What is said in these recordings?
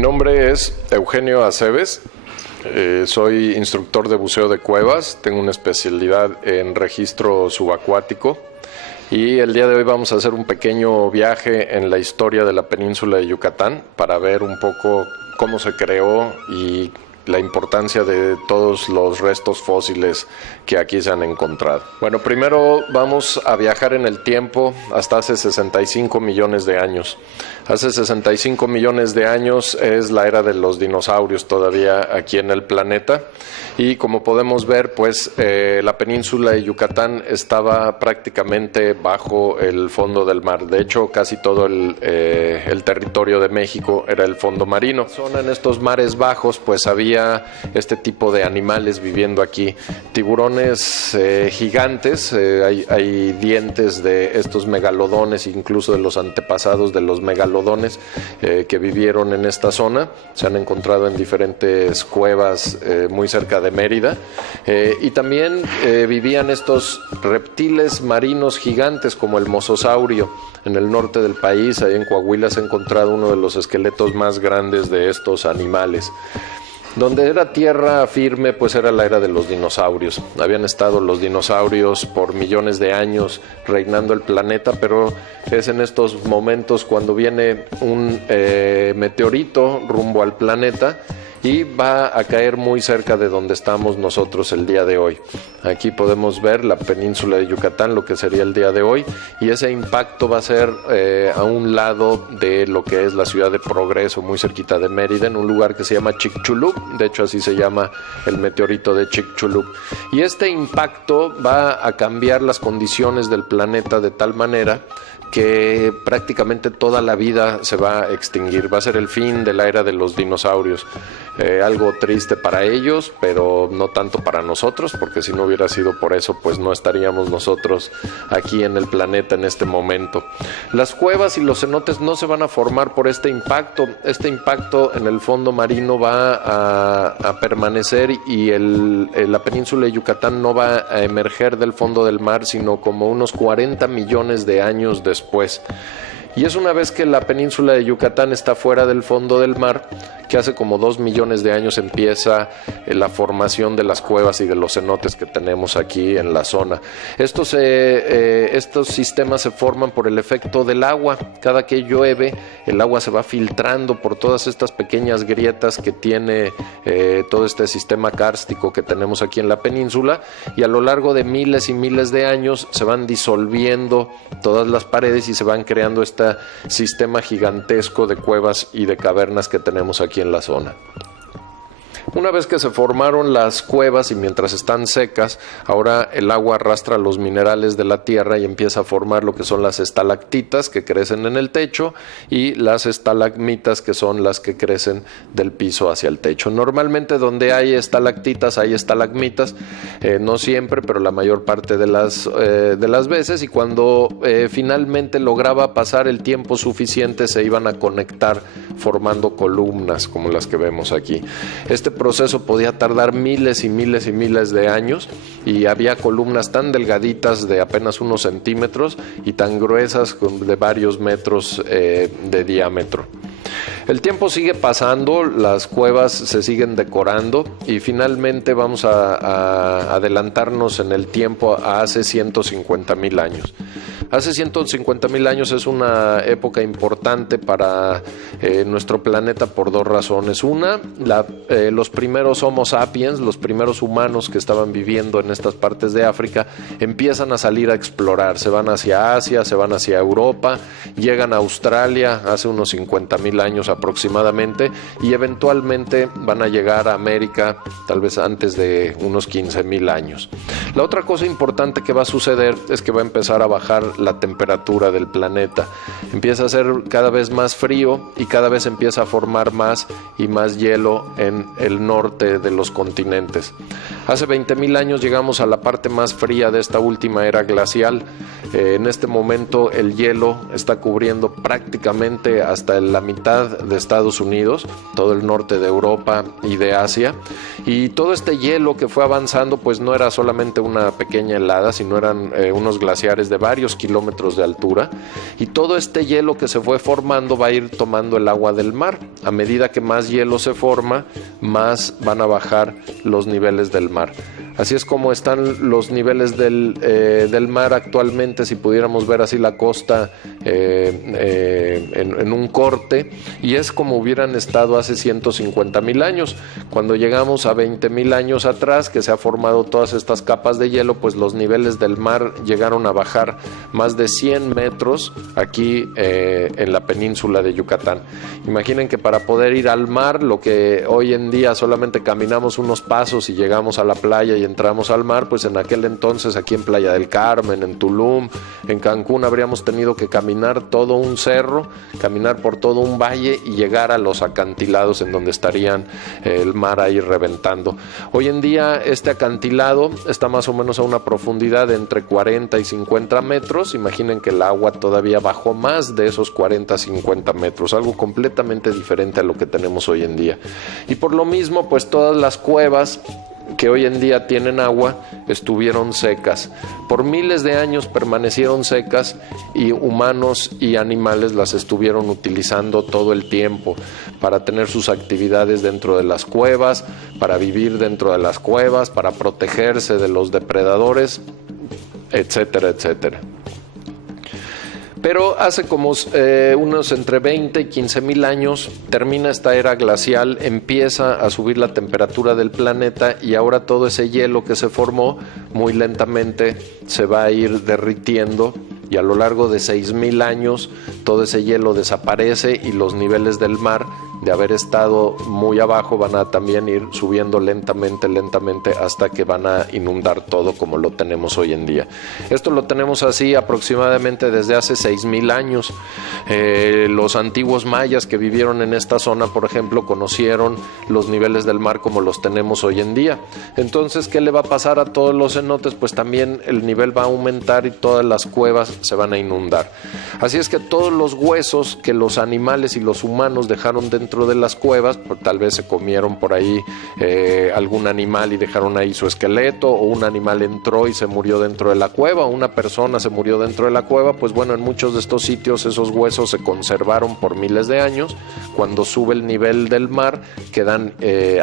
nombre es Eugenio Aceves, soy instructor de buceo de cuevas, tengo una especialidad en registro subacuático y el día de hoy vamos a hacer un pequeño viaje en la historia de la península de Yucatán para ver un poco cómo se creó y la importancia de todos los restos fósiles que aquí se han encontrado. Bueno, primero vamos a viajar en el tiempo hasta hace 65 millones de años. Hace 65 millones de años es la era de los dinosaurios todavía aquí en el planeta y como podemos ver, pues la península de Yucatán estaba prácticamente bajo el fondo del mar. De hecho, casi todo el territorio de México era el fondo marino. En estos mares bajos, pues había este tipo de animales viviendo aquí, tiburones gigantes, hay dientes de estos megalodones, incluso de los antepasados de los megalodones que vivieron en esta zona, se han encontrado en diferentes cuevas muy cerca de Mérida, y también vivían estos reptiles marinos gigantes como el mososaurio. En el norte del país, ahí en Coahuila, se ha encontrado uno de los esqueletos más grandes de estos animales. Donde era tierra firme, pues era la era de los dinosaurios. Habían estado los dinosaurios por millones de años reinando el planeta, pero es en estos momentos cuando viene un meteorito rumbo al planeta y va a caer muy cerca de donde estamos nosotros el día de hoy. Aquí podemos ver la península de Yucatán, lo que sería el día de hoy, y ese impacto va a ser a un lado de lo que es la ciudad de Progreso, muy cerquita de Mérida, en un lugar que se llama Chicxulub. De hecho, así se llama el meteorito de Chicxulub. Y este impacto va a cambiar las condiciones del planeta de tal manera que prácticamente toda la vida se va a extinguir. Va a ser el fin de la era de los dinosaurios. Algo triste para ellos, pero no tanto para nosotros, porque si no hubiera sido por eso, pues no estaríamos nosotros aquí en el planeta en este momento. Las cuevas y los cenotes no se van a formar por este impacto. Este impacto en el fondo marino va a permanecer y la península de Yucatán no va a emerger del fondo del mar, sino como unos 40 millones de años después. Y es una vez que la península de Yucatán está fuera del fondo del mar, que hace como 2 millones de años empieza la formación de las cuevas y de los cenotes que tenemos aquí en la zona. Estos sistemas se forman por el efecto del agua. Cada que llueve, el agua se va filtrando por todas estas pequeñas grietas que tiene todo este sistema kárstico que tenemos aquí en la península, y a lo largo de miles y miles de años se van disolviendo todas las paredes y se van creando este sistema gigantesco de cuevas y de cavernas que tenemos aquí en la zona. Una vez que se formaron las cuevas y mientras están secas, ahora el agua arrastra los minerales de la tierra y empieza a formar lo que son las estalactitas que crecen en el techo y las estalagmitas que son las que crecen del piso hacia el techo. Normalmente donde hay estalactitas hay estalagmitas, no siempre, pero la mayor parte de las veces, y cuando finalmente lograba pasar el tiempo suficiente se iban a conectar formando columnas como las que vemos aquí. Este proceso podía tardar miles y miles y miles de años y había columnas tan delgaditas de apenas unos centímetros y tan gruesas de varios metros de diámetro. El tiempo sigue pasando, las cuevas se siguen decorando y finalmente vamos a adelantarnos en el tiempo a hace 150,000 años. Hace 150,000 años es una época importante para nuestro planeta por dos razones. Una, los primeros Homo sapiens, los primeros humanos que estaban viviendo en estas partes de África, empiezan a salir a explorar. Se van hacia Asia, se van hacia Europa, llegan a Australia hace unos 50,000 años aproximadamente y eventualmente van a llegar a América tal vez antes de unos 15,000 años. La otra cosa importante que va a suceder es que va a empezar a bajar la temperatura del planeta. Empieza a ser cada vez más frío y cada vez empieza a formar más y más hielo en el norte de los continentes. Hace 20,000 años llegamos a la parte más fría de esta última era glacial. En este momento el hielo está cubriendo prácticamente hasta la mitad de Estados Unidos, todo el norte de Europa y de Asia. Y todo este hielo que fue avanzando pues no era solamente una pequeña helada, sino eran unos glaciares de varios kilómetros de altura. Y todo este hielo que se fue formando va a ir tomando el agua del mar. A medida que más hielo se forma, más van a bajar los niveles del mar. Así es como están los niveles del mar actualmente, si pudiéramos ver así la costa en un corte, y es como hubieran estado hace 150,000 años. Cuando llegamos a 20,000 años atrás, que se ha formado todas estas capas de hielo, pues los niveles del mar llegaron a bajar más de 100 metros aquí en la península de Yucatán. Imaginen que para poder ir al mar, lo que hoy en día solamente caminamos unos pasos y llegamos a la playa y entramos al mar, pues en aquel entonces aquí en Playa del Carmen, en Tulum, en Cancún, habríamos tenido que caminar todo un cerro, caminar por todo un valle y llegar a los acantilados en donde estarían el mar ahí reventando. Hoy en día este acantilado está más o menos a una profundidad de entre 40 y 50 metros. Imaginen que el agua todavía bajó más de esos 40 a 50 metros, algo completamente diferente a lo que tenemos hoy en día. Y por lo mismo, pues todas las cuevas que hoy en día tienen agua estuvieron secas. Por miles de años permanecieron secas y humanos y animales las estuvieron utilizando todo el tiempo para tener sus actividades dentro de las cuevas, para vivir dentro de las cuevas, para protegerse de los depredadores, etcétera, etcétera. Pero hace como unos entre 20 y 15,000 años termina esta era glacial, empieza a subir la temperatura del planeta y ahora todo ese hielo que se formó muy lentamente se va a ir derritiendo, y a lo largo de 6,000 años todo ese hielo desaparece y los niveles del mar, de haber estado muy abajo, van a también ir subiendo lentamente hasta que van a inundar todo como lo tenemos hoy en día. Esto lo tenemos así aproximadamente desde hace 6,000 años. Los antiguos mayas que vivieron en esta zona, por ejemplo, conocieron los niveles del mar como los tenemos hoy en día. Entonces, ¿qué le va a pasar a todos los cenotes? Pues también el nivel va a aumentar y todas las cuevas se van a inundar. Así es que todos los huesos que los animales y los humanos dejaron dentro de las cuevas, pues tal vez se comieron por ahí algún animal y dejaron ahí su esqueleto, o un animal entró y se murió dentro de la cueva, o una persona se murió dentro de la cueva. Pues bueno, en muchos de estos sitios esos huesos se conservaron por miles de años. Cuando sube el nivel del mar, quedan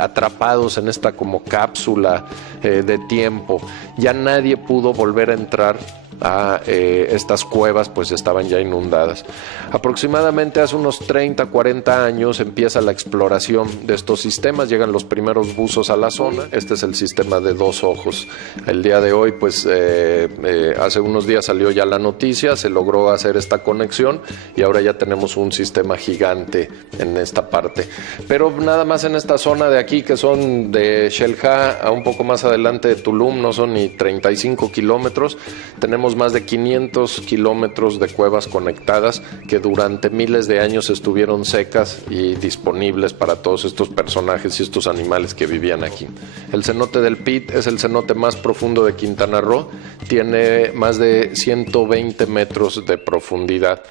atrapados en esta como cápsula de tiempo. Ya nadie pudo volver a entrar a estas cuevas, pues estaban ya inundadas. Aproximadamente hace unos 30, 40 años empieza la exploración de estos sistemas, llegan los primeros buzos a la zona. Este es el sistema de Dos Ojos. El día de hoy, pues hace unos días salió ya la noticia, se logró hacer esta conexión y ahora ya tenemos un sistema gigante en esta parte. Pero nada más en esta zona de aquí, que son de Xel-Há a un poco más adelante de Tulum, no son ni 35 kilómetros, tenemos más de 500 kilómetros de cuevas conectadas que durante miles de años estuvieron secas y disponibles para todos estos personajes y estos animales que vivían aquí. El cenote del Pit es el cenote más profundo de Quintana Roo, tiene más de 120 metros de profundidad.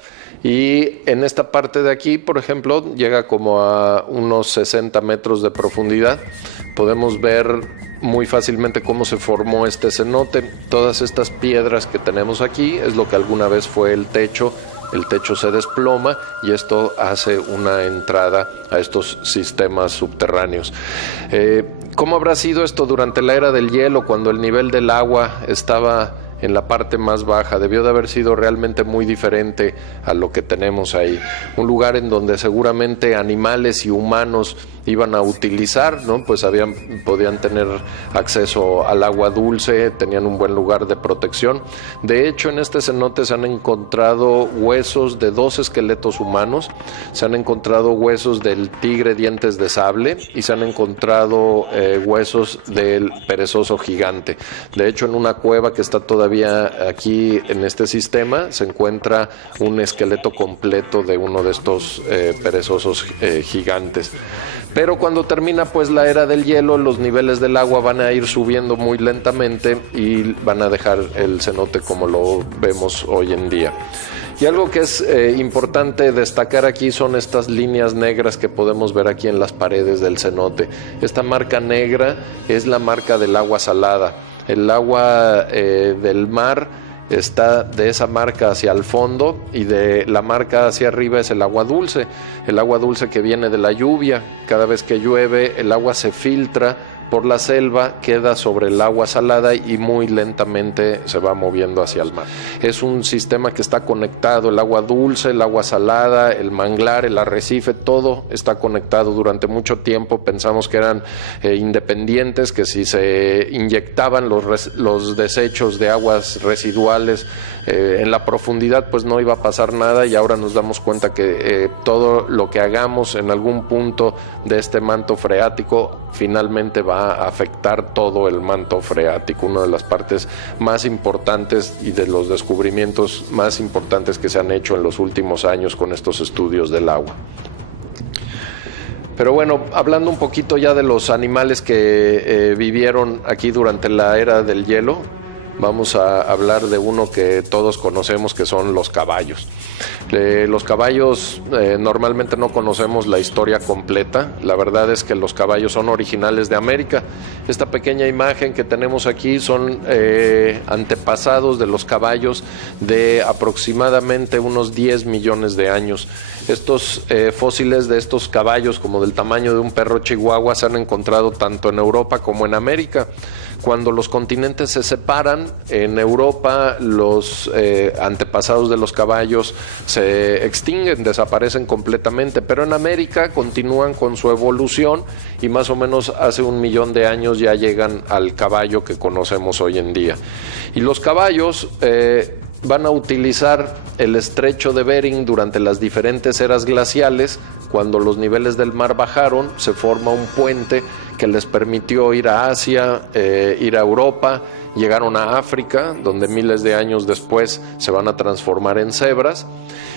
Y en esta parte de aquí, por ejemplo, llega como a unos 60 metros de profundidad. Podemos ver muy fácilmente cómo se formó este cenote. Todas estas piedras que tenemos aquí es lo que alguna vez fue el techo. El techo se desploma y esto hace una entrada a estos sistemas subterráneos. ¿Cómo habrá sido esto durante la era del hielo, cuando el nivel del agua estaba en la parte más baja? Debió de haber sido realmente muy diferente a lo que tenemos ahí. Un lugar en donde seguramente animales y humanos iban a utilizar, ¿no? Pues podían tener acceso al agua dulce, tenían un buen lugar de protección. De hecho, en este cenote se han encontrado huesos de 2 esqueletos humanos, se han encontrado huesos del tigre dientes de sable y se han encontrado huesos del perezoso gigante. De hecho, en una cueva que está todavía aquí en este sistema, se encuentra un esqueleto completo de uno de estos perezosos gigantes. Pero cuando termina pues la era del hielo, los niveles del agua van a ir subiendo muy lentamente y van a dejar el cenote como lo vemos hoy en día. Y algo que es importante destacar aquí son estas líneas negras que podemos ver aquí en las paredes del cenote. Esta marca negra es la marca del agua salada. El agua del mar está de esa marca hacia el fondo, y de la marca hacia arriba es el agua dulce que viene de la lluvia. Cada vez que llueve, el agua se filtra por la selva, queda sobre el agua salada y muy lentamente se va moviendo hacia el mar. Es un sistema que está conectado, el agua dulce, el agua salada, el manglar, el arrecife, todo está conectado. Durante mucho tiempo pensamos que eran independientes, que si se inyectaban los desechos de aguas residuales en la profundidad, pues no iba a pasar nada, y ahora nos damos cuenta que todo lo que hagamos en algún punto de este manto freático finalmente va a afectar todo el manto freático, una de las partes más importantes y de los descubrimientos más importantes que se han hecho en los últimos años con estos estudios del agua. Pero bueno, hablando un poquito ya de los animales que vivieron aquí durante la era del hielo, vamos a hablar de uno que todos conocemos, que son los caballos. Los caballos normalmente no conocemos la historia completa. La verdad es que los caballos son originales de América. Esta pequeña imagen que tenemos aquí son antepasados de los caballos de aproximadamente unos 10 millones de años. Estos fósiles de estos caballos, como del tamaño de un perro chihuahua, se han encontrado tanto en Europa como en América. Cuando los continentes se separan, en Europa los antepasados de los caballos se extinguen, desaparecen completamente, pero en América continúan con su evolución, y más o menos hace 1 millón de años ya llegan al caballo que conocemos hoy en día. Y los caballos van a utilizar el estrecho de Bering durante las diferentes eras glaciales. Cuando los niveles del mar bajaron, se forma un puente que les permitió ir a Asia, ir a Europa, llegaron a África, donde miles de años después se van a transformar en cebras,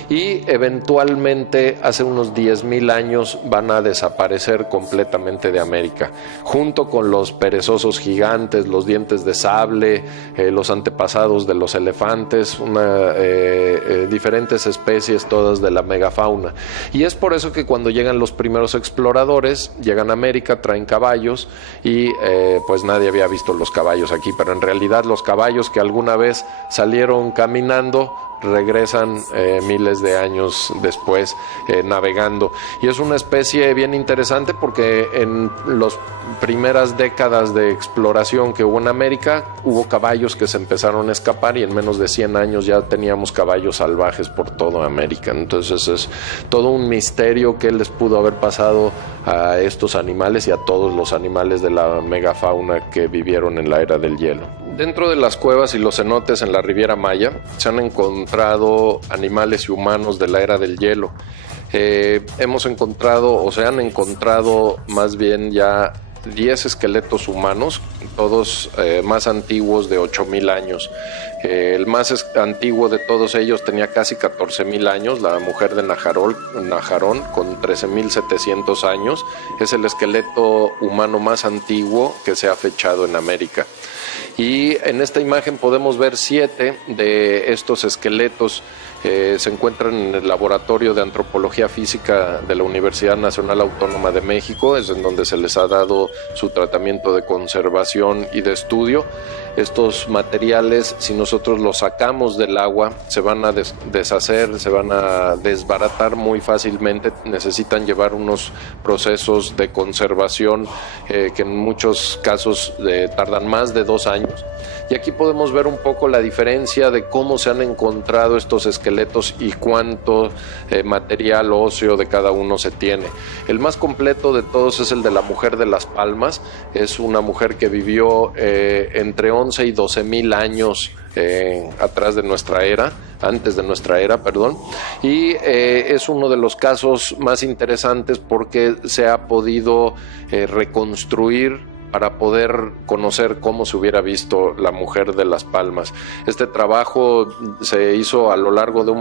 y eventualmente hace unos 10,000 años van a desaparecer completamente de América, junto con los perezosos gigantes, los dientes de sable, los antepasados de los elefantes, diferentes especies todas de la megafauna. Y es por eso que cuando llegan los primeros exploradores, llegan a América, traen caballos, y pues nadie había visto los caballos aquí, pero en realidad los caballos que alguna vez salieron caminando regresan miles de años después navegando. Y es una especie bien interesante porque en las primeras décadas de exploración que hubo en América, hubo caballos que se empezaron a escapar, y en menos de 100 años ya teníamos caballos salvajes por toda América. Entonces es todo un misterio qué les pudo haber pasado a estos animales y a todos los animales de la megafauna que vivieron en la era del hielo. Dentro de las cuevas y los cenotes en la Riviera Maya se han encontrado animales y humanos de la era del hielo. Hemos encontrado, o se han encontrado más bien ya 10 esqueletos humanos, todos más antiguos de 8,000 años. El más antiguo de todos ellos tenía casi 14,000 años, la mujer de Najarón, con 13,700 años. Es el esqueleto humano más antiguo que se ha fechado en América. Y en esta imagen podemos ver 7 de estos esqueletos. Se encuentran en el Laboratorio de Antropología Física de la Universidad Nacional Autónoma de México, es en donde se les ha dado su tratamiento de conservación y de estudio. Estos materiales, si nosotros los sacamos del agua, se van a deshacer, se van a desbaratar muy fácilmente. Necesitan llevar unos procesos de conservación que en muchos casos tardan más de 2 años. Y aquí podemos ver un poco la diferencia de cómo se han encontrado estos esqueletos y cuánto material óseo de cada uno se tiene. El más completo de todos es el de la mujer de Las Palmas. Es una mujer que vivió entre 11 y 12,000 años atrás de nuestra era, antes de nuestra era, perdón, y es uno de los casos más interesantes porque se ha podido reconstruir para poder conocer cómo se hubiera visto la mujer de Las Palmas. Este trabajo se hizo a lo largo de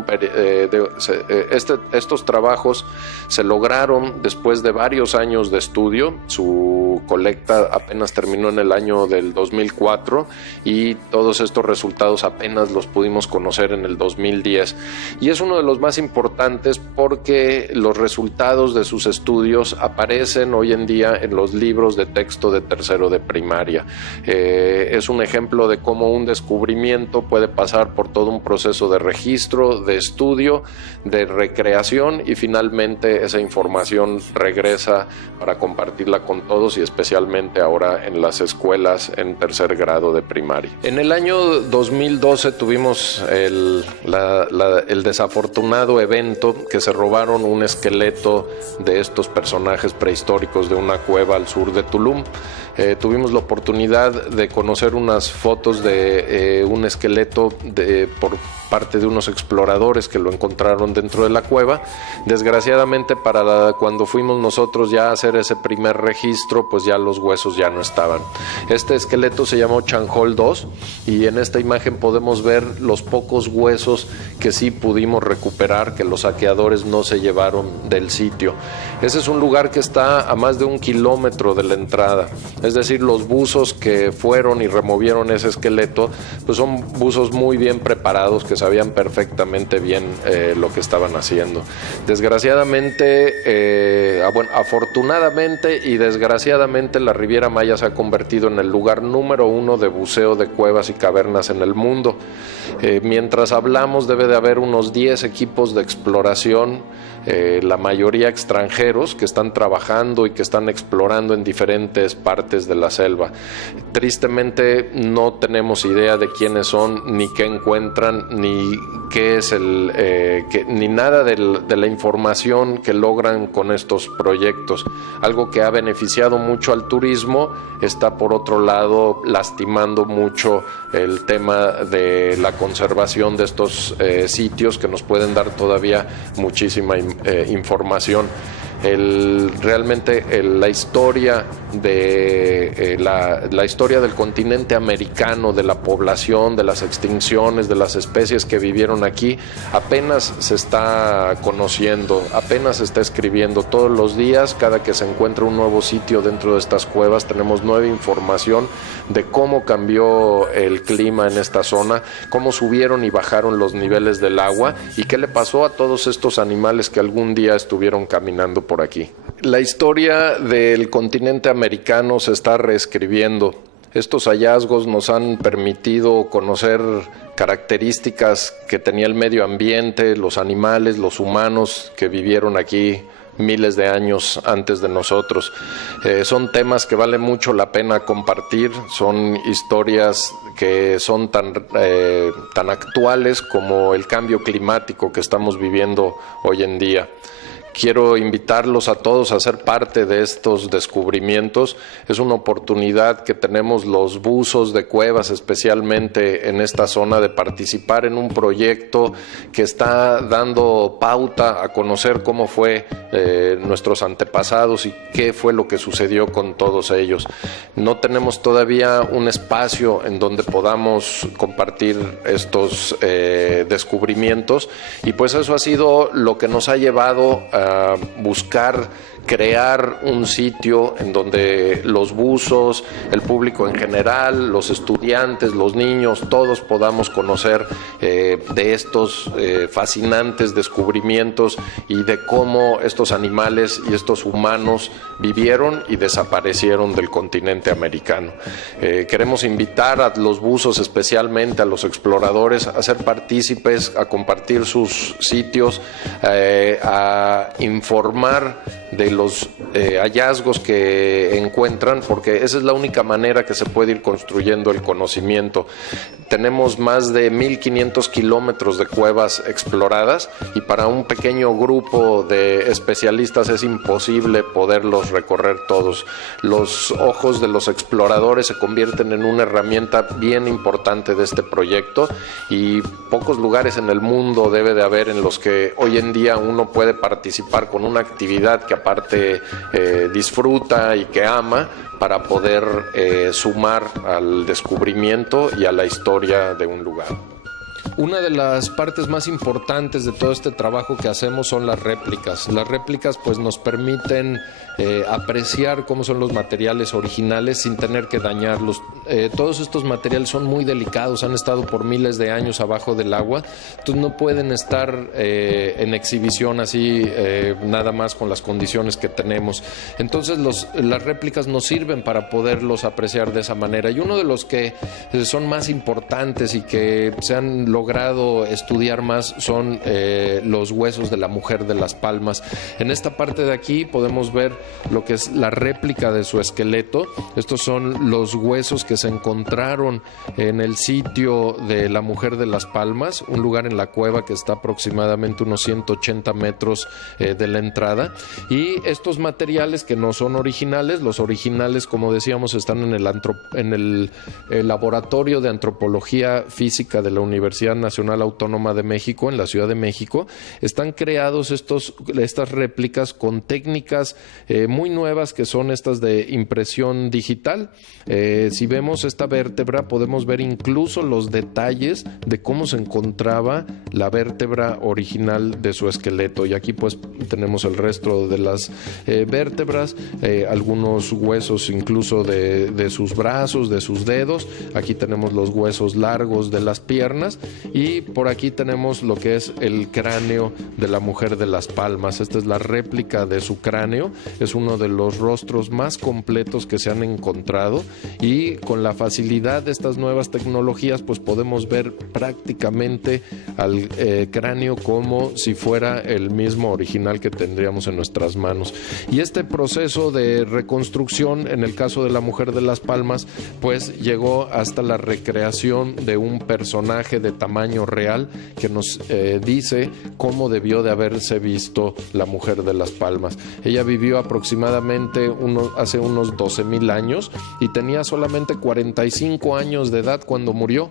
estos trabajos se lograron después de varios años de estudio. Su colecta apenas terminó en el año del 2004 y todos estos resultados apenas los pudimos conocer en el 2010. Y es uno de los más importantes porque los resultados de sus estudios aparecen hoy en día en los libros de texto de tercero de primaria. Es un ejemplo de cómo un descubrimiento puede pasar por todo un proceso de registro, de estudio, de recreación y finalmente esa información regresa para compartirla con todos y especialmente ahora en las escuelas en tercer grado de primaria. En el año 2012 tuvimos el desafortunado evento que se robaron un esqueleto de estos personajes prehistóricos de una cueva al sur de Tulum. Tuvimos la oportunidad de conocer unas fotos de un esqueleto por parte de unos exploradores que lo encontraron dentro de la cueva. Desgraciadamente cuando fuimos nosotros ya a hacer ese primer registro, pues ya los huesos ya no estaban. Este esqueleto se llamó Chanjol II y en esta imagen podemos ver los pocos huesos que sí pudimos recuperar, que los saqueadores no se llevaron del sitio. Ese es un lugar que está a más de 1 kilómetro de la entrada. Es decir, los buzos que fueron y removieron ese esqueleto, pues son buzos muy bien preparados que sabían perfectamente bien lo que estaban haciendo. Desgraciadamente, afortunadamente y desgraciadamente, la Riviera Maya se ha convertido en el lugar número 1 de buceo de cuevas y cavernas en el mundo. Mientras hablamos, debe de haber unos 10 equipos de exploración, la mayoría extranjeros, que están trabajando y que están explorando en diferentes partes de la selva. Tristemente no tenemos idea de quiénes son, ni qué encuentran, ni qué es ni nada de la información que logran con estos proyectos. Algo que ha beneficiado mucho al turismo está por otro lado lastimando mucho el tema de la conservación de estos sitios que nos pueden dar todavía muchísima información. Realmente la historia la historia del continente americano, de la población, de las extinciones, de las especies que vivieron aquí, apenas se está conociendo, apenas se está escribiendo. Todos los días, cada que se encuentra un nuevo sitio dentro de estas cuevas, tenemos nueva información de cómo cambió el clima en esta zona, cómo subieron y bajaron los niveles del agua y qué le pasó a todos estos animales que algún día estuvieron caminando por aquí. La historia del continente americano se está reescribiendo. Estos hallazgos nos han permitido conocer características que tenía el medio ambiente, los animales, los humanos que vivieron aquí miles de años antes de nosotros. Son temas que vale mucho la pena compartir, son historias que son tan actuales como el cambio climático que estamos viviendo hoy en día. Quiero invitarlos a todos a ser parte de estos descubrimientos. Es una oportunidad que tenemos los buzos de cuevas, especialmente en esta zona, de participar en un proyecto que está dando pauta a conocer cómo fue nuestros antepasados y qué fue lo que sucedió con todos ellos. No tenemos todavía un espacio en donde podamos compartir estos descubrimientos y pues eso ha sido lo que nos ha llevado a buscar crear un sitio en donde los buzos, el público en general, los estudiantes, los niños, todos podamos conocer de estos fascinantes descubrimientos y de cómo estos animales y estos humanos vivieron y desaparecieron del continente americano. Queremos invitar a los buzos, especialmente a los exploradores, a ser partícipes, a compartir sus sitios, a informar de los hallazgos que encuentran, porque esa es la única manera que se puede ir construyendo el conocimiento. Tenemos más de 1,500 kilómetros de cuevas exploradas y para un pequeño grupo de especialistas es imposible poderlos recorrer todos. Los ojos de los exploradores se convierten en una herramienta bien importante de este proyecto y pocos lugares en el mundo debe de haber en los que hoy en día uno puede participar con una actividad que aparte disfruta y que ama, para poder sumar al descubrimiento y a la historia de un lugar. Una de las partes más importantes de todo este trabajo que hacemos son las réplicas. Las réplicas pues nos permiten apreciar cómo son los materiales originales sin tener que dañarlos. Todos estos materiales son muy delicados, han estado por miles de años abajo del agua, entonces no pueden estar en exhibición así nada más con las condiciones que tenemos. Entonces las réplicas nos sirven para poderlos apreciar de esa manera. Y uno de los que son más importantes y que se han logrado estudiar más son los huesos de la mujer de las Palmas. En esta parte de aquí podemos ver lo que es la réplica de su esqueleto. Estos son los huesos que se encontraron en el sitio de la mujer de las Palmas, un lugar en la cueva que está aproximadamente unos 180 metros de la entrada. Y estos materiales que no son originales, los originales, como decíamos, están en el Laboratorio de Antropología Física de la Universidad Nacional Autónoma de México, en la Ciudad de México. Están creados estas réplicas con técnicas muy nuevas, que son estas de impresión digital. Si vemos esta vértebra, podemos ver incluso los detalles de cómo se encontraba la vértebra original de su esqueleto. Y aquí pues tenemos el resto de las vértebras, algunos huesos incluso de sus brazos, de sus dedos. Aquí tenemos los huesos largos de las piernas y por aquí tenemos lo que es el cráneo de la mujer de las Palmas. Esta es la réplica de su cráneo. Es uno de los rostros más completos que se han encontrado, y con la facilidad de estas nuevas tecnologías pues podemos ver prácticamente al cráneo como si fuera el mismo original que tendríamos en nuestras manos. Y este proceso de reconstrucción, en el caso de la mujer de las Palmas, pues llegó hasta la recreación de un personaje de tamaño real que nos dice cómo debió de haberse visto la mujer de las Palmas. Ella vivió aproximadamente hace unos 12,000 años y tenía solamente 45 años de edad cuando murió.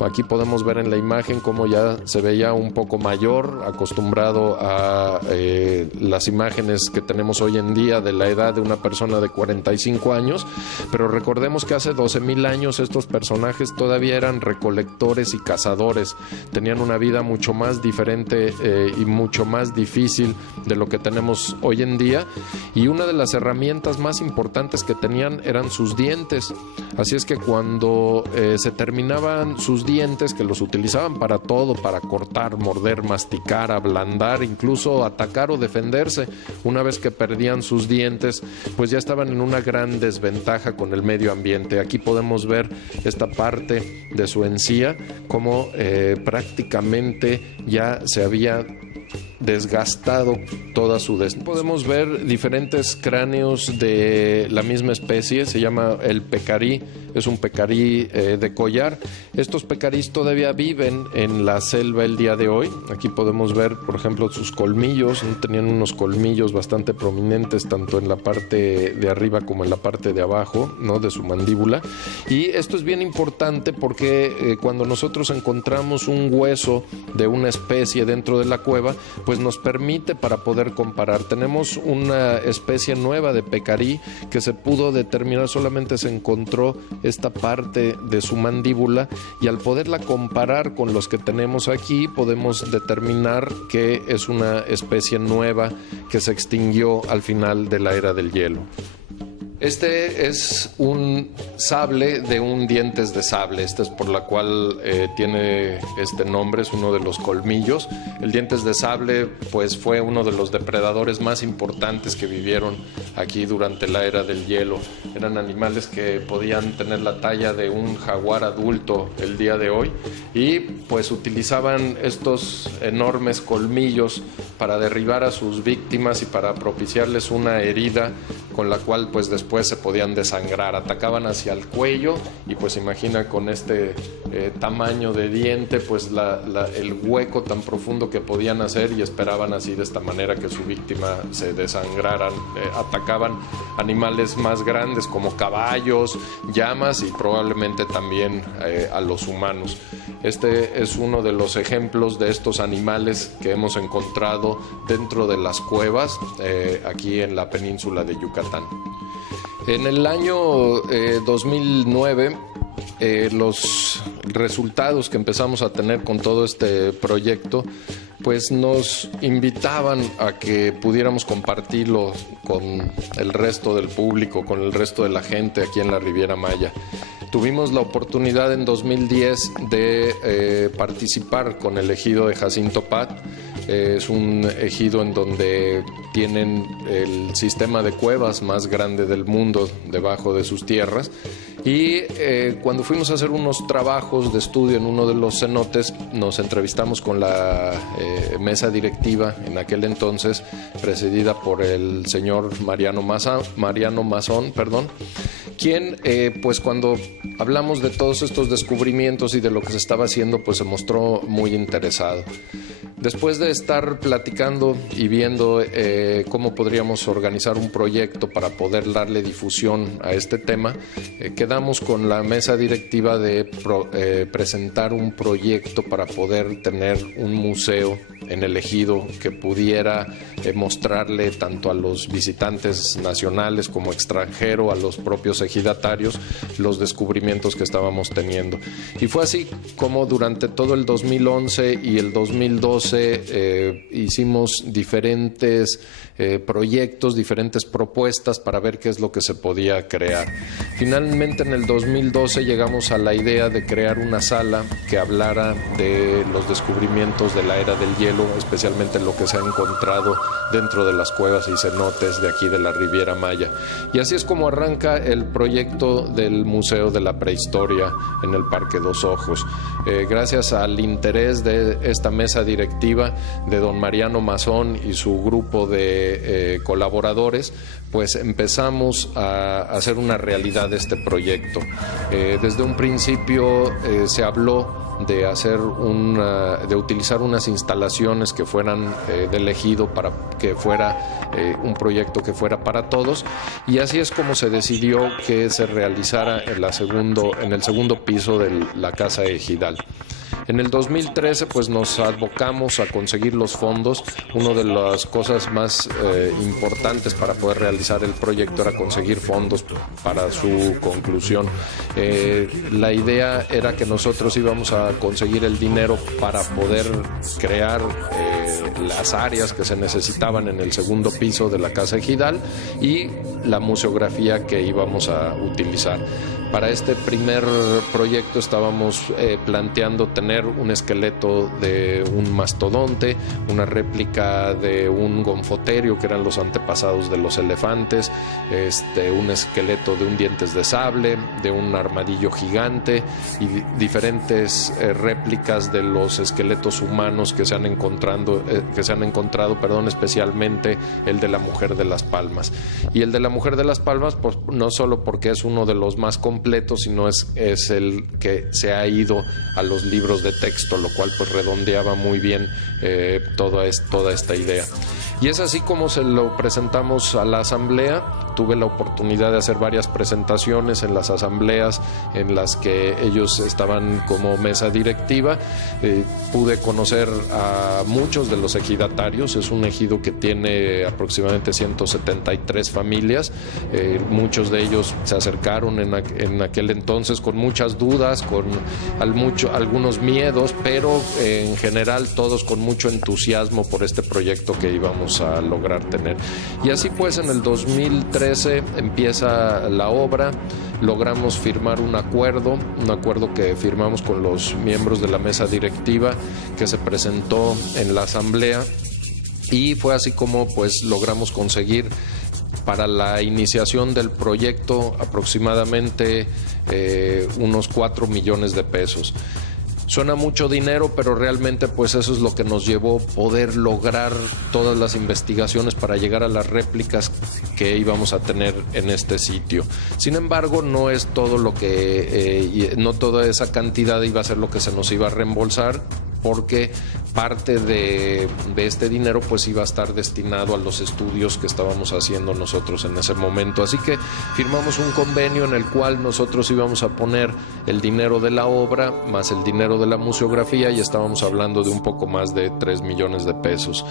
Aquí podemos ver en la imagen cómo ya se veía un poco mayor, acostumbrado a las imágenes que tenemos hoy en día de la edad de una persona de 45 años, pero recordemos que hace 12,000 años estos personajes todavía eran recolectores y cazadores, tenían una vida mucho más diferente y mucho más difícil de lo que tenemos hoy en día, y una de las herramientas más importantes que tenían eran sus dientes. Así es que cuando se terminaban sus dientes, que los utilizaban para todo, para cortar, morder, masticar, ablandar, incluso atacar o defenderse, una vez que perdían sus dientes, pues ya estaban en una gran desventaja con el medio ambiente. Aquí podemos ver esta parte de su encía, como prácticamente ya se había desgastado toda su Podemos ver diferentes cráneos de la misma especie, se llama el pecarí, es un pecarí de collar. Estos pecarís todavía viven en la selva el día de hoy. Aquí podemos ver, por ejemplo, sus colmillos. Tenían unos colmillos bastante prominentes tanto en la parte de arriba como en la parte de abajo, ¿no?, de su mandíbula. Y esto es bien importante porque cuando nosotros encontramos un hueso de una especie dentro de la cueva, pues nos permite para poder comparar. Tenemos una especie nueva de pecarí que se pudo determinar, solamente se encontró esta parte de su mandíbula, y al poderla comparar con los que tenemos aquí podemos determinar que es una especie nueva que se extinguió al final de la era del hielo. Este es un sable de un dientes de sable. Esta es por la cual tiene este nombre, es uno de los colmillos. El dientes de sable pues fue uno de los depredadores más importantes que vivieron aquí durante la era del hielo. Eran animales que podían tener la talla de un jaguar adulto el día de hoy, y pues utilizaban estos enormes colmillos para derribar a sus víctimas y para propiciarles una herida con la cual pues después se podían desangrar. Atacaban hacia el cuello y pues imagina con este tamaño de diente pues el hueco tan profundo que podían hacer, y esperaban así de esta manera que su víctima se desangraran. Atacaban animales más grandes como caballos, llamas y probablemente también a los humanos. Este es uno de los ejemplos de estos animales que hemos encontrado dentro de las cuevas aquí en la península de Yucatán. En el año 2009, los resultados que empezamos a tener con todo este proyecto, pues nos invitaban a que pudiéramos compartirlo con el resto del público, con el resto de la gente aquí en la Riviera Maya. Tuvimos la oportunidad en 2010 de participar con el ejido de Jacinto Pat. Es un ejido en donde tienen el sistema de cuevas más grande del mundo debajo de sus tierras. Y cuando fuimos a hacer unos trabajos de estudio en uno de los cenotes, nos entrevistamos con la mesa directiva en aquel entonces, presidida por el señor Mariano Mazón, quien pues cuando hablamos de todos estos descubrimientos y de lo que se estaba haciendo, pues se mostró muy interesado. Después de estar platicando y viendo cómo podríamos organizar un proyecto para poder darle difusión a este tema, quedamos con la mesa directiva de presentar un proyecto para poder tener un museo en el ejido que pudiera mostrarle tanto a los visitantes nacionales como extranjeros, a los propios ejidatarios, los descubrimientos que estábamos teniendo. Y fue así como durante todo el 2011 y el 2012 hicimos diferentes proyectos, diferentes propuestas para ver qué es lo que se podía crear. Finalmente en el 2012 llegamos a la idea de crear una sala que hablara de los descubrimientos de la era del hielo, especialmente lo que se ha encontrado dentro de las cuevas y cenotes de aquí de la Riviera Maya. Y así es como arranca el proyecto del Museo de la Prehistoria en el Parque Dos Ojos. Gracias al interés de esta mesa directiva de don Mariano Mazón y su grupo de colaboradores, pues empezamos a hacer una realidad este proyecto. Desde un principio se habló de de utilizar unas instalaciones que fueran del ejido para que fuera un proyecto que fuera para todos, y así es como se decidió que se realizara en el segundo piso de la casa ejidal. En el 2013 pues nos abocamos a conseguir los fondos. Una de las cosas más importantes para poder realizar el proyecto era conseguir fondos para su conclusión. La idea era que nosotros íbamos a conseguir el dinero para poder crear las áreas que se necesitaban en el segundo piso de la casa ejidal y la museografía que íbamos a utilizar. Para este primer proyecto estábamos planteando tener un esqueleto de un mastodonte, una réplica de un gonfoterio, que eran los antepasados de los elefantes, un esqueleto de un dientes de sable, de un armadillo gigante y diferentes réplicas de los esqueletos humanos que se han encontrado, especialmente el de la Mujer de las Palmas. Y el de la Mujer de las Palmas, pues no solo porque es uno de los más completos, sino es el que se ha ido a los libros de texto, lo cual pues redondeaba muy bien toda esta idea. Y es así como se lo presentamos a la asamblea. Tuve la oportunidad de hacer varias presentaciones en las asambleas en las que ellos estaban como mesa directiva. Pude conocer a muchos de los ejidatarios. Es un ejido que tiene aproximadamente 173 familias. Muchos de ellos se acercaron en aquel entonces con muchas dudas, con algunos miedos, pero en general todos con mucho entusiasmo por este proyecto que íbamos a lograr tener. Y así pues en el 2013 empieza la obra. Logramos firmar un acuerdo que firmamos con los miembros de la mesa directiva, que se presentó en la asamblea, y fue así como pues logramos conseguir para la iniciación del proyecto aproximadamente unos 4 millones de pesos. Suena mucho dinero, pero realmente pues eso es lo que nos llevó poder lograr todas las investigaciones para llegar a las réplicas que íbamos a tener en este sitio. Sin embargo, no es todo no toda esa cantidad iba a ser lo que se nos iba a reembolsar. porque parte de este dinero pues iba a estar destinado a los estudios que estábamos haciendo nosotros en ese momento. Así que firmamos un convenio en el cual nosotros íbamos a poner el dinero de la obra más el dinero de la museografía, y estábamos hablando de un poco más de 3 millones de pesos.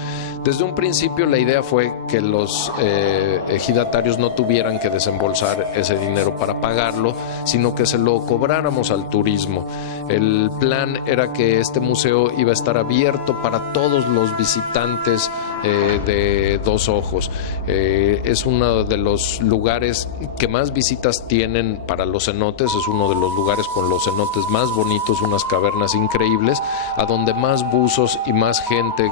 Desde un principio la idea fue que los ejidatarios no tuvieran que desembolsar ese dinero para pagarlo, sino que se lo cobráramos al turismo. El plan era que este museo iba a estar abierto para todos los visitantes de Dos Ojos. Es uno de los lugares que más visitas tienen para los cenotes, es uno de los lugares con los cenotes más bonitos, unas cavernas increíbles, a donde más buzos y más gente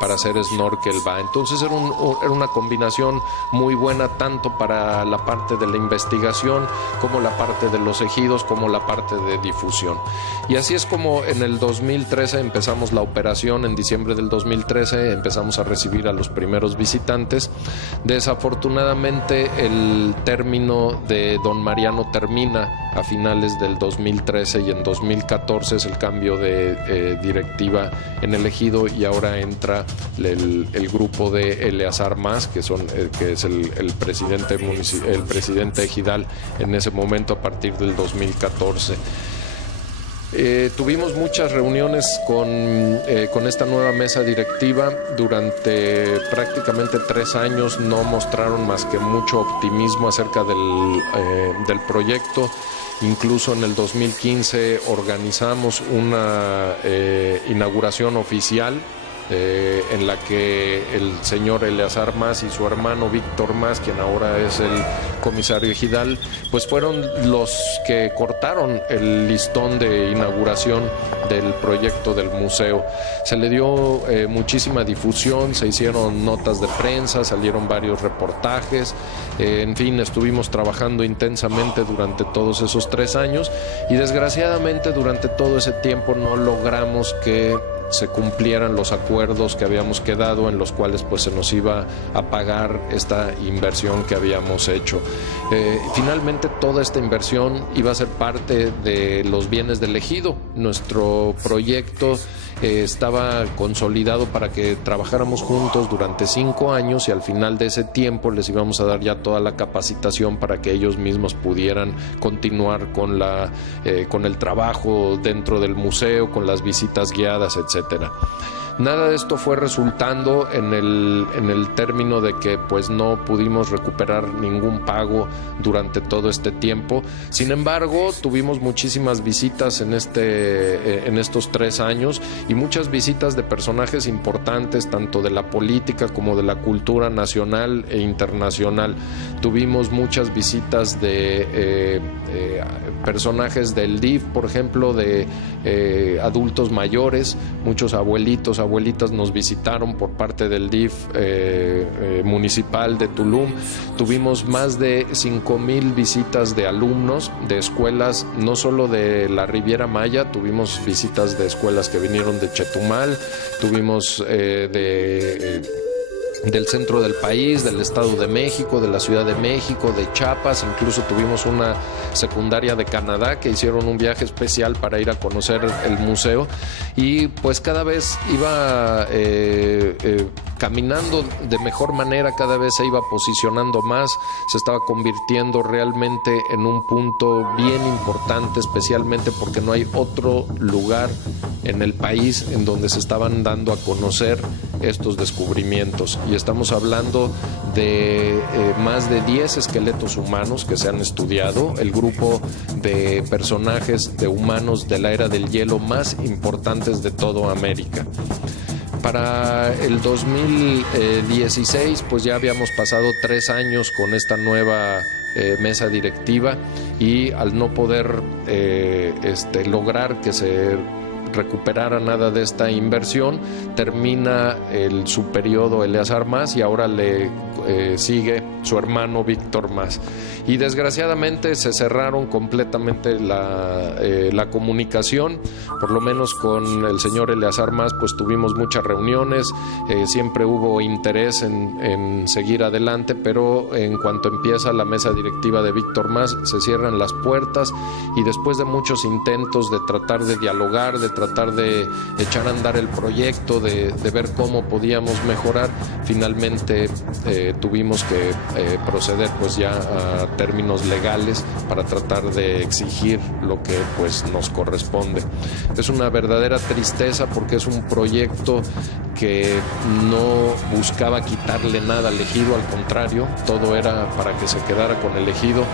para hacer snorkel va. Entonces era una combinación muy buena, tanto para la parte de la investigación como la parte de los ejidos, como la parte de difusión. Y así es como en el 2013 empezamos la operación. En diciembre del 2013 empezamos a recibir a los primeros visitantes. Desafortunadamente el término de Don Mariano termina a finales del 2013 y en 2014 es el cambio de directiva en el ejido, y ahora entra el grupo de Eleazar Mas, que es el presidente ejidal en ese momento a partir del 2014. Tuvimos muchas reuniones con esta nueva mesa directiva. Durante prácticamente 3 años no mostraron más que mucho optimismo acerca del proyecto. Incluso en el 2015 organizamos una inauguración oficial en la que el señor Eleazar Mas y su hermano Víctor Mas, quien ahora es el comisario ejidal, pues fueron los que cortaron el listón de inauguración del proyecto del museo. Se le dio muchísima difusión, se hicieron notas de prensa, salieron varios reportajes, en fin, estuvimos trabajando intensamente durante todos esos 3 años, y desgraciadamente durante todo ese tiempo no logramos que se cumplieran los acuerdos que habíamos quedado, en los cuales pues se nos iba a pagar esta inversión que habíamos hecho. Finalmente toda esta inversión iba a ser parte de los bienes del ejido. Nuestro proyecto estaba consolidado para que trabajáramos juntos durante 5 años, y al final de ese tiempo les íbamos a dar ya toda la capacitación para que ellos mismos pudieran continuar con el trabajo dentro del museo, con las visitas guiadas, etcétera. Nada de esto fue resultando en el término de que pues no pudimos recuperar ningún pago durante todo este tiempo. Sin embargo, tuvimos muchísimas visitas en estos 3 años, y muchas visitas de personajes importantes, tanto de la política como de la cultura nacional e internacional. Tuvimos muchas visitas de personajes del DIF, por ejemplo, de adultos mayores, muchos abuelitas nos visitaron por parte del DIF municipal de Tulum. Tuvimos más de 5,000 visitas de alumnos de escuelas, no solo de la Riviera Maya, tuvimos visitas de escuelas que vinieron de Chetumal, tuvimos del centro del país, del Estado de México, de la Ciudad de México, de Chiapas. Incluso tuvimos una secundaria de Canadá que hicieron un viaje especial para ir a conocer el museo, y pues cada vez iba caminando de mejor manera, cada vez se iba posicionando más, se estaba convirtiendo realmente en un punto bien importante, especialmente porque no hay otro lugar en el país en donde se estaban dando a conocer estos descubrimientos. Y estamos hablando de más de 10 esqueletos humanos que se han estudiado, el grupo de personajes de humanos de la era del hielo más importantes de toda América. Para el 2016 pues ya habíamos pasado 3 años con esta nueva mesa directiva, y al no poder lograr que se recuperara nada de esta inversión, termina su periodo Eleazar Mas, y ahora le sigue su hermano Víctor Mas. Y desgraciadamente se cerraron completamente la comunicación, por lo menos con el señor Eleazar Mas pues tuvimos muchas reuniones, siempre hubo interés en seguir adelante, pero en cuanto empieza la mesa directiva de Víctor Mas se cierran las puertas, y después de muchos intentos de tratar de dialogar, de tratar tratar de echar a andar el proyecto, de ver cómo podíamos mejorar. Finalmente tuvimos que proceder pues ya a términos legales para tratar de exigir lo que pues nos corresponde. Es una verdadera tristeza porque es un proyecto que no buscaba quitarle nada al ejido, al contrario, todo era para que se quedara con el ejido.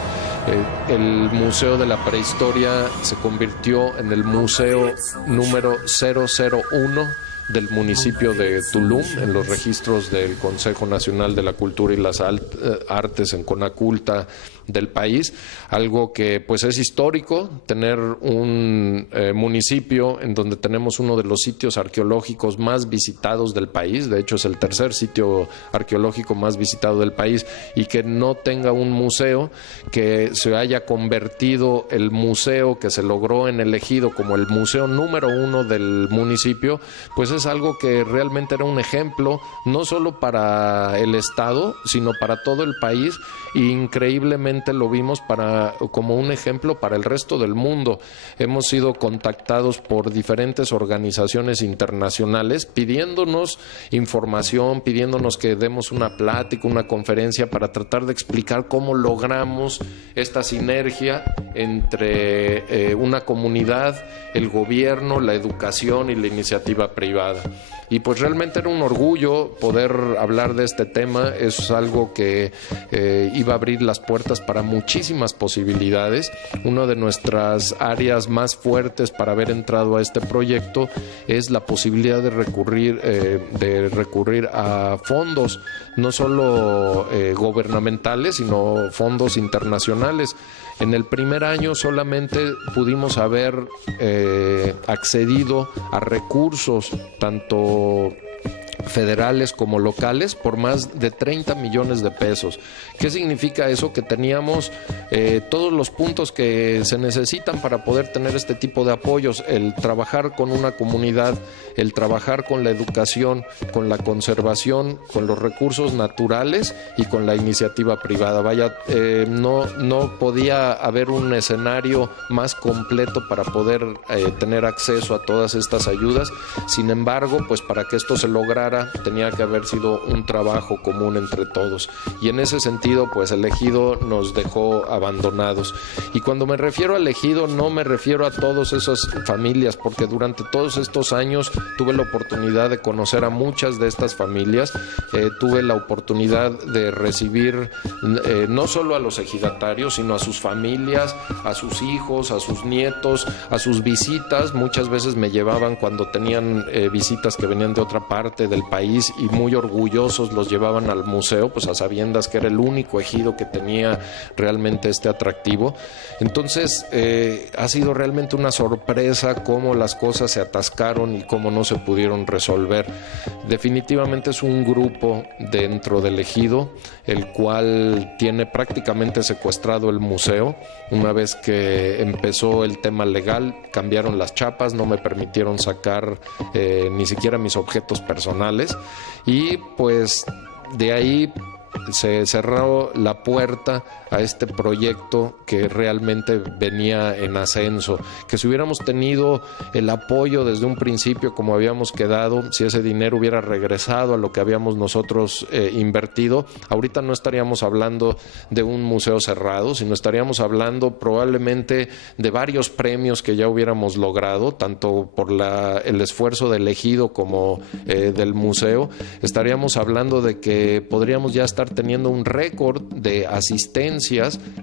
El Museo de la Prehistoria se convirtió en el museo número 001 del municipio de Tulum, en los registros del Consejo Nacional de la Cultura y las Artes, en Conaculta del país, algo que pues es histórico, tener un municipio en donde tenemos uno de los sitios arqueológicos más visitados del país, de hecho es el tercer sitio arqueológico más visitado del país, y que no tenga un museo, que se haya convertido el museo que se logró en el ejido como el museo número 1 del municipio, pues es algo que realmente era un ejemplo, no solo para el estado, sino para todo el país, e increíblemente lo vimos como un ejemplo para el resto del mundo. Hemos sido contactados por diferentes organizaciones internacionales pidiéndonos información, pidiéndonos que demos una plática, una conferencia para tratar de explicar cómo logramos esta sinergia entre una comunidad, el gobierno, la educación y la iniciativa privada. Y pues realmente era un orgullo poder hablar de este tema, es algo que iba a abrir las puertas para muchísimas posibilidades. Una de nuestras áreas más fuertes para haber entrado a este proyecto es la posibilidad de recurrir a fondos, no solo gubernamentales, sino fondos internacionales. En el primer año solamente pudimos haber accedido a recursos tanto federales como locales por más de 30 millones de pesos. ¿Qué significa eso? Que teníamos todos los puntos que se necesitan para poder tener este tipo de apoyos: el trabajar con una comunidad, el trabajar con la educación, con la conservación, con los recursos naturales y con la iniciativa privada. Vaya, no podía haber un escenario más completo para poder tener acceso a todas estas ayudas. Sin embargo, pues para que esto se lograra tenía que haber sido un trabajo común entre todos, y en ese sentido pues el ejido nos dejó abandonados. Y cuando me refiero al ejido no me refiero a todas esas familias, porque durante todos estos años tuve la oportunidad de conocer a muchas de estas familias, tuve la oportunidad de recibir no solo a los ejidatarios, sino a sus familias, a sus hijos, a sus nietos, a sus visitas. Muchas veces me llevaban cuando tenían visitas que venían de otra parte del país, y muy orgullosos los llevaban al museo, pues a sabiendas que era el único ejido que tenía realmente este atractivo. Entonces ha sido realmente una sorpresa cómo las cosas se atascaron y cómo no se pudieron resolver. Definitivamente es un grupo dentro del ejido el cual tiene prácticamente secuestrado el museo. Una vez que empezó el tema legal, cambiaron las chapas, no me permitieron sacar ni siquiera mis objetos personales, y pues de ahí se cerró la puerta a este proyecto que realmente venía en ascenso. Que si hubiéramos tenido el apoyo desde un principio como habíamos quedado, si ese dinero hubiera regresado a lo que habíamos nosotros invertido, ahorita no estaríamos hablando de un museo cerrado, sino estaríamos hablando probablemente de varios premios que ya hubiéramos logrado, tanto por el esfuerzo del ejido como del museo. Estaríamos hablando de que podríamos ya estar teniendo un récord de asistencias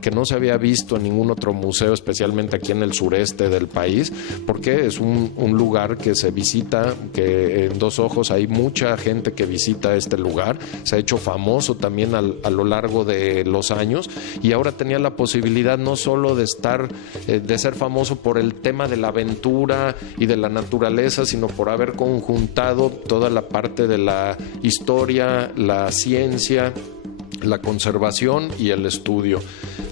que no se había visto en ningún otro museo, especialmente aquí en el sureste del país, porque es un lugar que se visita, que en Dos Ojos hay mucha gente que visita este lugar, se ha hecho famoso también a lo largo de los años, y ahora tenía la posibilidad no solo de ser famoso por el tema de la aventura y de la naturaleza, sino por haber conjuntado toda la parte de la historia, la ciencia la conservación y el estudio.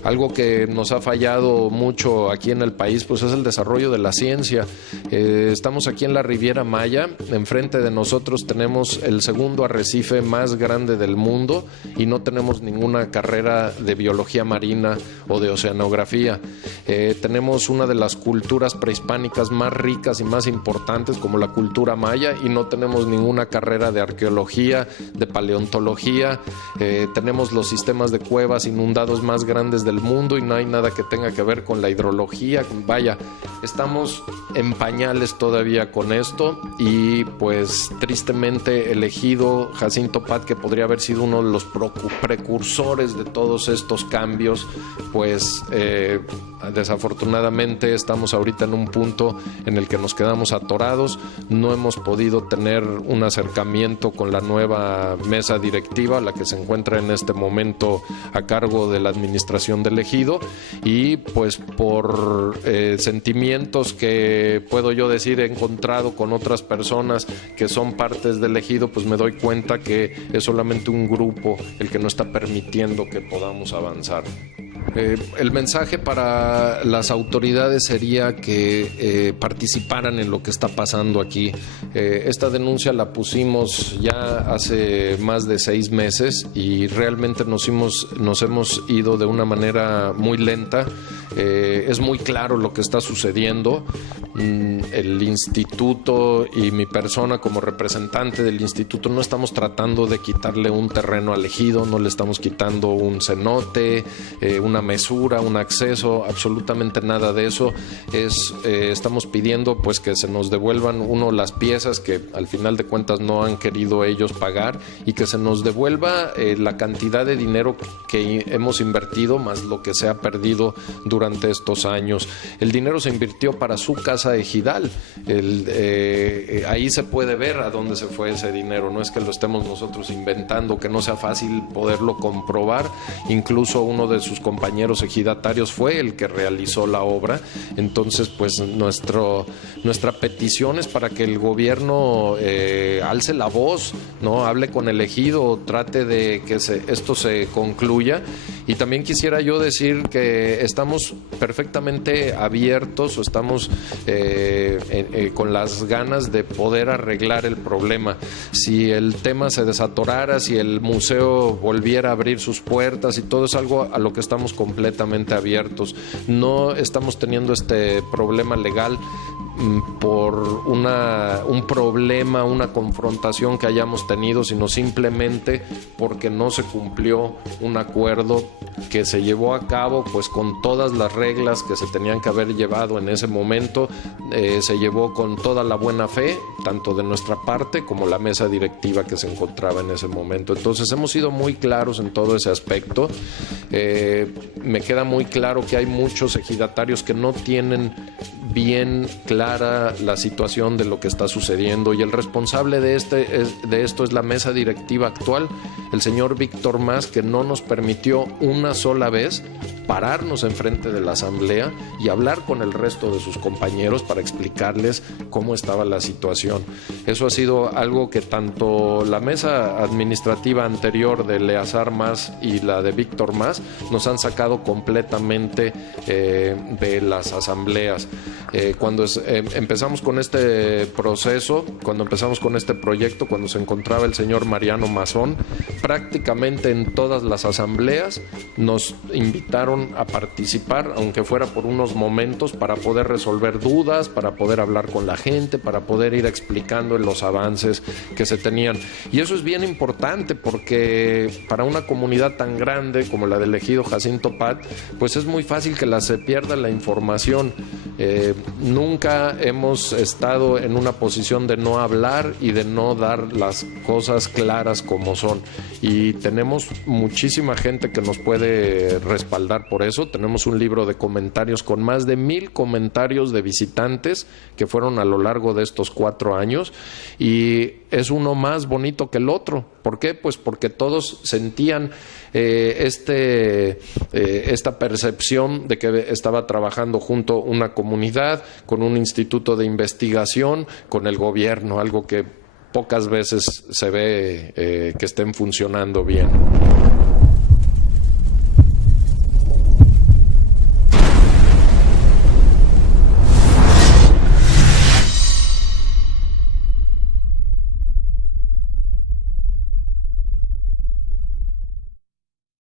Algo que nos ha fallado mucho aquí en el país pues es el desarrollo de la ciencia. Estamos aquí en la Riviera Maya, enfrente de nosotros tenemos el segundo arrecife más grande del mundo y no tenemos ninguna carrera de biología marina o de oceanografía. Tenemos una de las culturas prehispánicas más ricas y más importantes como la cultura maya y no tenemos ninguna carrera de arqueología, de paleontología. Tenemos los sistemas de cuevas inundados más grandes del mundo y no hay nada que tenga que ver con la hidrología. Vaya, estamos en pañales todavía con esto y pues tristemente el ejido Jacinto Pat, que podría haber sido uno de los precursores de todos estos cambios, pues desafortunadamente estamos ahorita en un punto en el que nos quedamos atorados. No hemos podido tener un acercamiento con la nueva mesa directiva, la que se encuentra en este momento a cargo de la administración del ejido, y pues por sentimientos que puedo yo decir he encontrado con otras personas que son partes del ejido, pues me doy cuenta que es solamente un grupo el que no está permitiendo que podamos avanzar. El mensaje para las autoridades sería que participaran en lo que está pasando aquí. Esta denuncia la pusimos ya hace más de 6 meses y realmente nos hemos ido de una manera muy lenta. Es muy claro lo que está sucediendo. El instituto y mi persona como representante del instituto no estamos tratando de quitarle un terreno al ejido, no le estamos quitando un cenote, una mesura, un acceso, absolutamente nada de eso. Estamos pidiendo pues que se nos devuelvan las piezas que al final de cuentas no han querido ellos pagar y que se nos devuelva la cantidad de dinero que hemos invertido más lo que se ha perdido durante estos años. El dinero se invirtió para su casa ejidal. Ahí se puede ver a dónde se fue ese dinero. No es que lo estemos nosotros inventando, que no sea fácil poderlo comprobar. Incluso uno de sus compañeros ejidatarios fue el que realizó la obra. Entonces, pues nuestra petición es para que el gobierno alce la voz, ¿no? Hable con el ejido, trate de que esto se concluya. Y también quisiera yo decir que estamos perfectamente abiertos o estamos con las ganas de poder arreglar el problema. Si el tema se desatorara, si el museo volviera a abrir sus puertas y todo, es algo a lo que estamos completamente abiertos. No estamos teniendo este problema legal por un problema, una confrontación que hayamos tenido, sino simplemente porque no se cumplió un acuerdo que se llevó a cabo pues con todas las reglas que se tenían que haber llevado en ese momento. Se llevó con toda la buena fe, tanto de nuestra parte como la mesa directiva que se encontraba en ese momento. Entonces hemos sido muy claros en todo ese aspecto. Me queda muy claro que hay muchos ejidatarios que no tienen bien clara la situación de lo que está sucediendo y el responsable de esto es la mesa directiva actual, el señor Víctor Mas, que no nos permitió una sola vez pararnos enfrente de la asamblea y hablar con el resto de sus compañeros para explicarles cómo estaba la situación. Eso ha sido algo que tanto la mesa administrativa anterior de Eleazar Mas y la de Víctor Mas nos han sacado completamente de las asambleas. Cuando empezamos con este proceso, cuando empezamos con este proyecto, cuando se encontraba el señor Mariano Mazón, prácticamente en todas las asambleas nos invitaron a participar, aunque fuera por unos momentos, para poder resolver dudas, para poder hablar con la gente, para poder ir explicando los avances que se tenían. Y eso es bien importante porque para una comunidad tan grande como la del ejido Jacinto Pat, pues es muy fácil que se pierda la información. Nunca hemos estado en una posición de no hablar y de no dar las cosas claras como son. Y tenemos muchísima gente que nos puede respaldar por eso. Tenemos un libro de comentarios con más de 1000 comentarios de visitantes que fueron a lo largo de estos 4 años y es uno más bonito que el otro. ¿Por qué? Pues porque todos sentían esta percepción de que estaba trabajando junto a una comunidad, con un instituto de investigación, con el gobierno, algo que pocas veces se ve que estén funcionando bien.